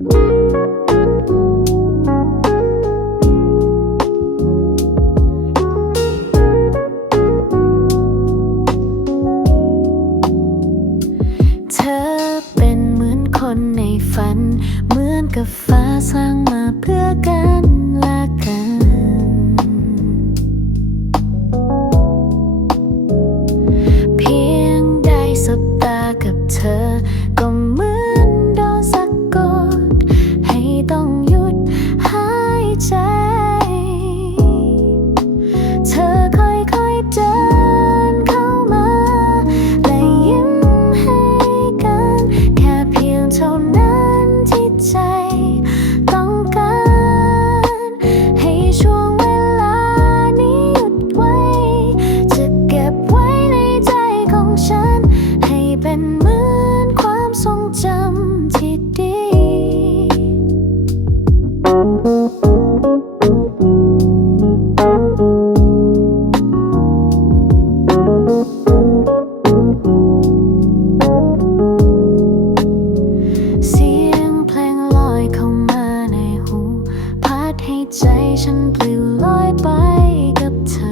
เธอเป็นเหมือนคนในฝัน เหมือนกับฟ้าสร้างมาเพื่อกัน ใจฉันปลิวลอยไปกับเธอ